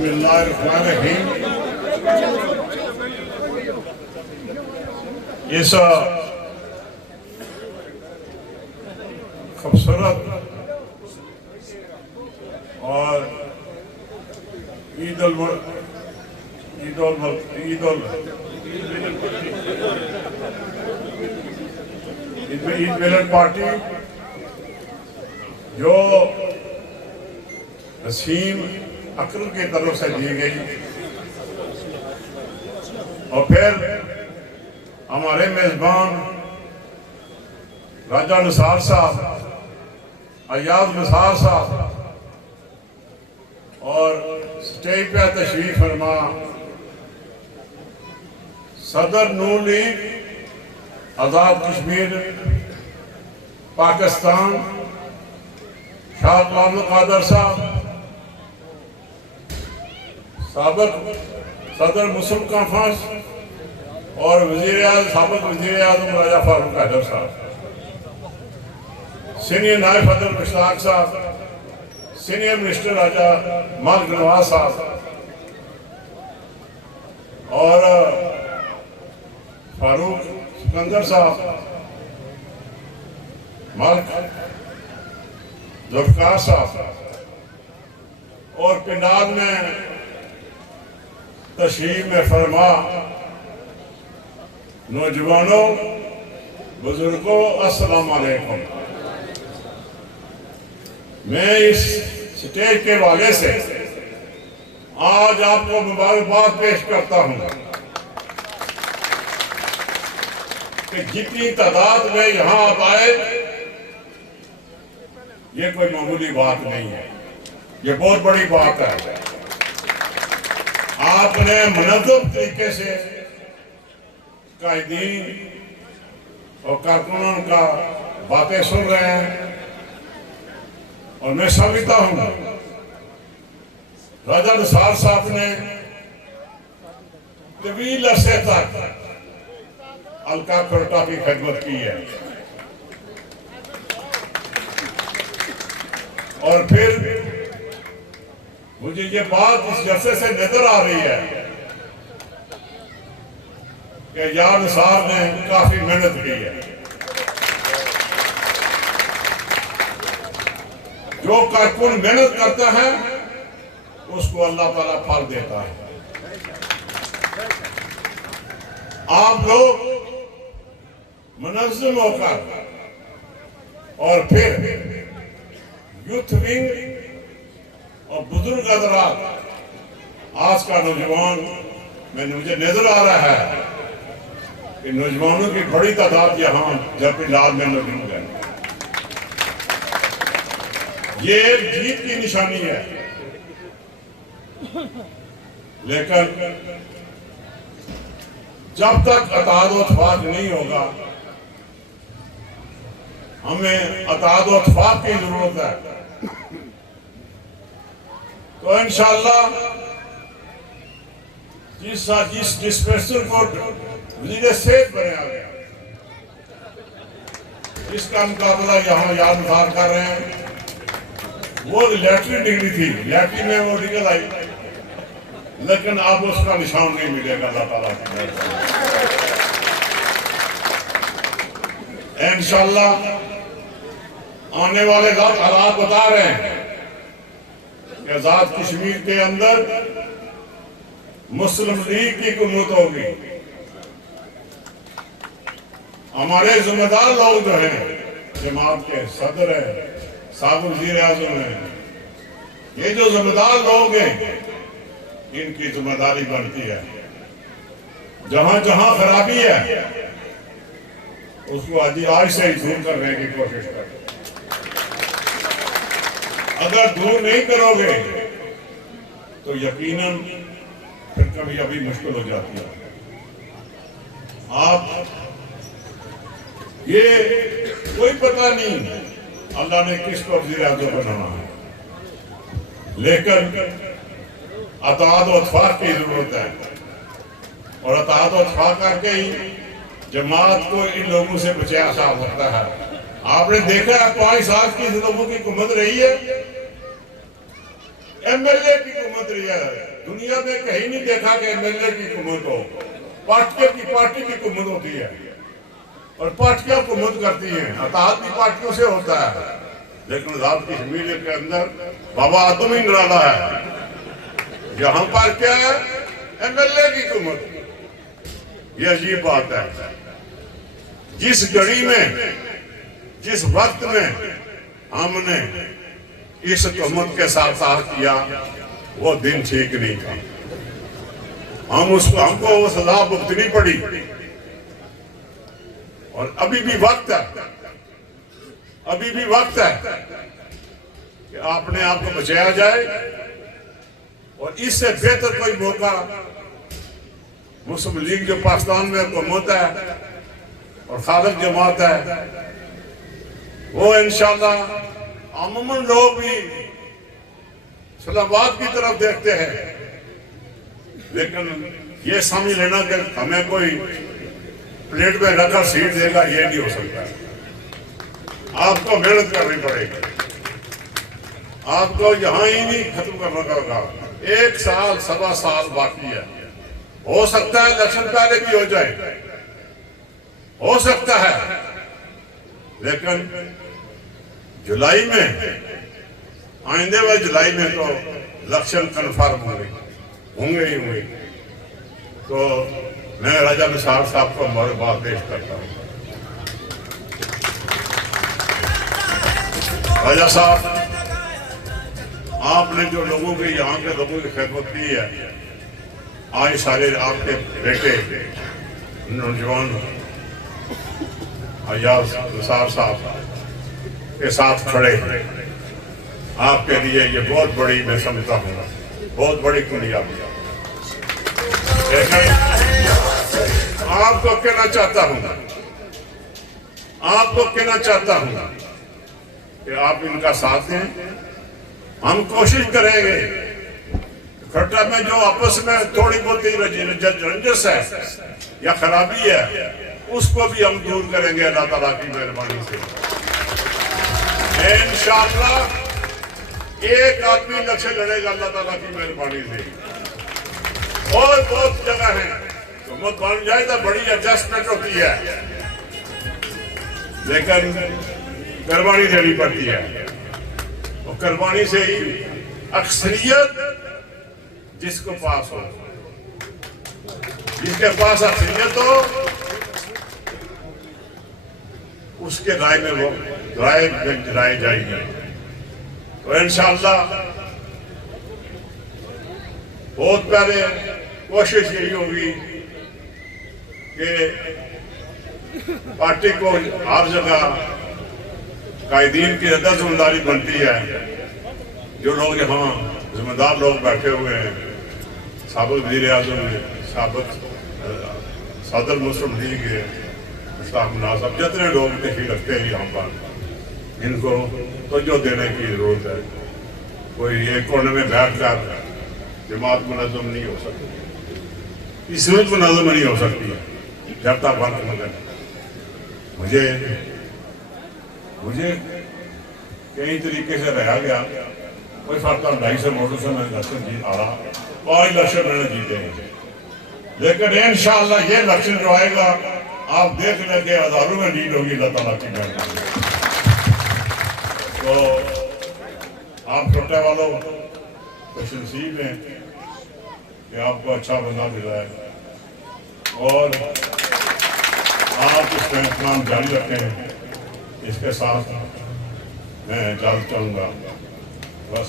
बिस्मिल्लाहिर्रहमानिर्रहीम। इस खूबसूरत और ईद मिलन पार्टी जो नसीम अक्ल की तरफ से दी गई और फिर हमारे मेजबान राजा निसार साहब, अयाज निसार साहब और स्टेज पे तशरीफ फरमा सदर नून लीग आज़ाद कश्मीर पाकिस्तान शाह मोहम्मद कादर साहब, साबिक सदर मुस्लिम कॉन्फ्रेंस और साबिक वज़ीर आज़म राजा फारूक हैदर साहब, सीनियर नायब सदर मुश्ताक साहब, सीनियर मिनिस्टर राजा मालिक नवाज साहब और फारूक सिकंदर साहब, मालिक जुल्फ़िकार साहब और पिंडाल में तशरीफ में फरमा नौजवानों, बुजुर्गों, अस्सलाम वालेकुम। मैं इस स्टेज के वाले से आज आपको मुबारकबाद पेश करता हूं कि जितनी तादाद में यहां आप आए, ये कोई मामूली बात नहीं है, ये बहुत बड़ी बात है। आपने मुनज़्ज़म तरीके से कायदीन और कारकुनों का बातें सुन रहे हैं और मैं समझता हूं राजा निसार साहब ने तवील अरसे तक अलका कोटा की खिदमत की है और फिर मुझे ये बात इस जलसे से नजर आ रही है कि यार निसार ने काफी मेहनत की है। जो कारकुन मेहनत करता है उसको अल्लाह ताला फल देता है। आप लोग मुनज़्ज़म होकर और फिर यूथ विंग और बुजुर्ग हज़रात, आज का नौजवान मुझे नजर आ रहा है कि नौजवानों की बड़ी तादाद यहाँ जब पिंडाल में मौजूद है। ये एक जीत की निशानी है, लेकिन जब तक अताद व इत्तेफाक नहीं होगा, हमें अताद व इत्तेफाक की जरूरत है। तो इंशाअल्लाह जिस डिस्पेंसर को वज़ीर सेहत बनाया गया, जिसका मुकाबला यहाँ याद निसार कर रहे हैं, वो लैटरी डिग्री थी, लैटरी में वो निकल आई, लेकिन अब उसका निशान नहीं मिलेगा अल्लाह ताला की। इंशाअल्लाह आने वाले हालात बता रहे हैं कि आज़ाद कश्मीर के अंदर मुस्लिम लीग की हुकूमत होगी। हमारे जिम्मेदार लोग जो हैं, जमात के सदर है, साबिक़ वज़ीर आज़म है, ये जो जिम्मेदार लोग हैं, इनकी जिम्मेदारी बनती है जहां जहां खराबी है उसको आज से ही दूर करने की कोशिश करें। अगर दूर नहीं करोगे तो यकीनन फिर कभी अभी मुश्किल हो जाती है। आप ये कोई पता नहीं अल्लाह ने किसको वज़ीर आज़म बनाना है, लेकिन अताद व इत्तेफाक की जरूरत है और अताद व इत्तेफाक करके ही जमात को इन लोगों से बचाया जा सकता है। आपने देखा है 5 साल की लोगों की हुकूमत रही है, एमएलए की हुकूमत रही है। दुनिया में कहीं नहीं देखा कि एमएलए की हुकूमत हो। पार्टी की हुकूमत होती है और पार्टियां हुकूमत करती हैं, अताअत भी पार्टियों से होता है। लेकिन ज़ात की ज़मीन के अंदर बाबा आदम ही निराला है। यहाँ पर क्या है, एमएलए की हुकूमत। ये अजीब बात है। जिस घड़ी में, जिस वक्त में हमने इस हुकूमत के साथ साथ किया, वो दिन ठीक नहीं था। हमको वो सजा भुगतनी पड़ी। और अभी भी वक्त है कि अपने आप को बचाया जाए। और इससे बेहतर कोई मौका मुस्लिम लीग जो पाकिस्तान में हुकूमत है और खालिद जमात है, वो इंशाअल्लाह अमूमन लोग भी इस्लामाबाद की तरफ देखते हैं। लेकिन ये समझ लेना कि हमें कोई प्लेट में रखा सीट देगा, ये नहीं हो सकता। आपको मेहनत करनी पड़ेगी। आपको यहाँ ही नहीं खत्म करना होगा। 1 साल 1.25 साल बाकी है। हो सकता है इलेक्शन पहले भी हो जाए, हो सकता है। लेकिन जुलाई में, आइंदे वाले जुलाई में तो इलेक्शन कन्फर्म होंगे ही होंगे। तो मैं राजा निसार साहब को मुबारकबाद पेश करता हूँ। राजा साहब, आपने जो लोगों की, यहाँ के लोगों की खिदमत की है, आज सारे आपके बेटे नौजवान अयाज निसार साहब के साथ खड़े हैं। आपके लिए ये बहुत बड़ी, मैं समझता हूँ, बहुत बड़ी कामयाबी है। आपको कहना चाहता हूँ कि आप इनका साथ दें। हम कोशिश करेंगे खट्टा में जो आपस में थोड़ी बहुत रंजिश है या खराबी है, उसको भी हम दूर करेंगे अल्लाह ताला की मेहरबानी से। इंशाअल्लाह एक आदमी लक्ष्य लड़ेगा अल्लाह ताला की मेहरबानी से। और बहुत जगह है हुकूमत बन जाए तो बड़ी एडजस्टमेंट होती है, लेकिन कुर्बानी देनी पड़ती है। और कुर्बानी से ही अक्सरियत जिसको पास हो, जिसके पास अक्सरियत हो, उसके राय में वो राय जाएगी। तो इंशाअल्लाह बहुत पहले कोशिश यही होगी कि पार्टी को हर जगह कायदीन की अदा जिम्मेदारी बनती है। जो लोग यहाँ जिम्मेदार लोग बैठे हुए हैं, साबिक वज़ीर आज़म है, साबिक सदर मुस्लिम लीग है, साहब जितने लोग तशरीफ रखते हैं यहाँ पर, इनको तवज्जो देने की जरूरत है। कोई एक कोने में बैठ कर जमात मुनज़्ज़म नहीं हो सकती, इसमत मुनज़्ज़म नहीं हो सकती जब तक बंद मगर। मुझे कई तरीके से रहा गया, कोई फर्क 250 वोटों से मैं इलेक्शन जीत आ रहा, 5 इलेक्शन मैंने जीते हैं। लेकिन इंशाअल्लाह ये इलेक्शन जो आएगा, आप देख लें कि हजारों में लीड होगी अल्लाह ताला की मेहरबानी। तो आप छोटे वालों खुश नसीब हैं कि आपको अच्छा बंदा मिला है, और आप इसका इंतजाम जारी रखें। इसके साथ मैं चलूँगा। बस।